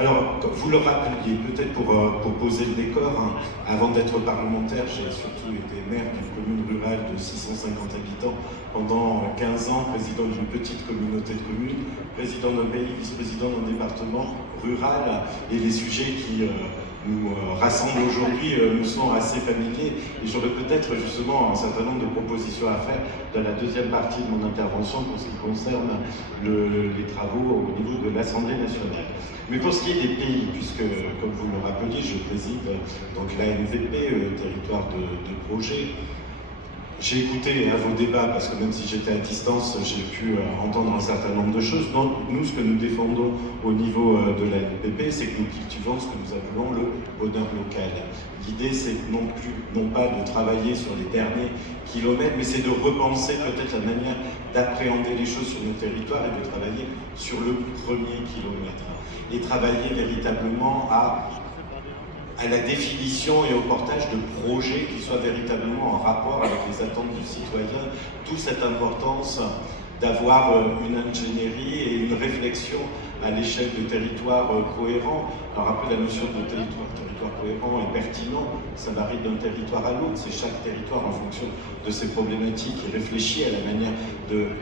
Alors, comme vous le rappeliez, peut-être pour poser le décor, hein, avant d'être parlementaire, j'ai surtout été maire d'une commune rurale de 650 habitants pendant 15 ans, président d'une petite communauté de communes, président d'un pays, vice-président d'un département rural, et les sujets qui nous rassemblent aujourd'hui nous sont assez familiers. Et j'aurais peut-être justement un certain nombre de propositions à faire dans la deuxième partie de mon intervention pour ce qui concerne les travaux au niveau de l'Assemblée nationale. Mais pour ce qui est des pays, puisque comme vous le rappeliez, je préside donc l'ANVP, territoire de projet. J'ai écouté vos débats parce que même si j'étais à distance, j'ai pu entendre un certain nombre de choses. Donc, nous, ce que nous défendons au niveau de la NPP, c'est que nous cultivons ce que nous appelons le bonheur local. L'idée, c'est non pas de travailler sur les derniers kilomètres, mais c'est de repenser peut-être la manière d'appréhender les choses sur nos territoires et de travailler sur le premier kilomètre. Et travailler véritablement à la définition et au portage de projets qui soient véritablement en rapport avec les attentes du citoyen, d'où cette importance d'avoir une ingénierie et une réflexion à l'échelle de territoires cohérents. Alors après, la notion de territoire cohérent est pertinent, ça varie d'un territoire à l'autre, c'est chaque territoire en fonction de ses problématiques et réfléchit à la manière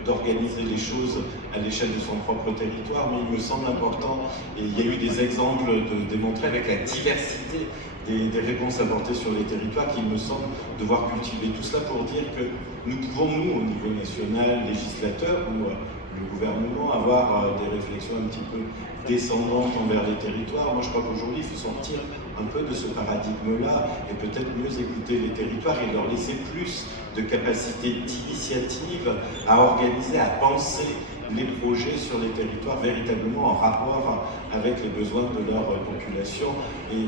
d'organiser les choses à l'échelle de son propre territoire, mais il me semble important, et il y a eu des exemples de démontrer avec la diversité des réponses apportées sur les territoires qu'il me semble devoir cultiver. Tout cela pour dire que nous pouvons, nous, au niveau national, législateur ou le gouvernement, avoir des réflexions un petit peu descendantes envers les territoires. Moi, je crois qu'aujourd'hui, il faut sortir un peu de ce paradigme-là et peut-être mieux écouter les territoires et leur laisser plus de capacité d'initiative à organiser, à penser les projets sur les territoires véritablement en rapport avec les besoins de leur population. Et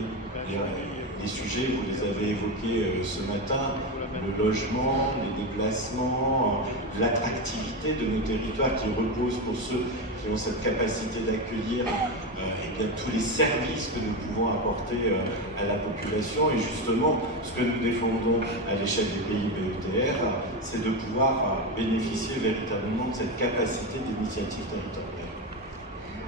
les sujets, vous les avez évoqués ce matin, le logement, les déplacements, l'attractivité de nos territoires qui repose pour ceux qui ont cette capacité d'accueillir tous les services que nous pouvons apporter à la population. Et justement, ce que nous défendons à l'échelle des pays BETR, c'est de pouvoir bénéficier véritablement de cette capacité d'initiative territoriale.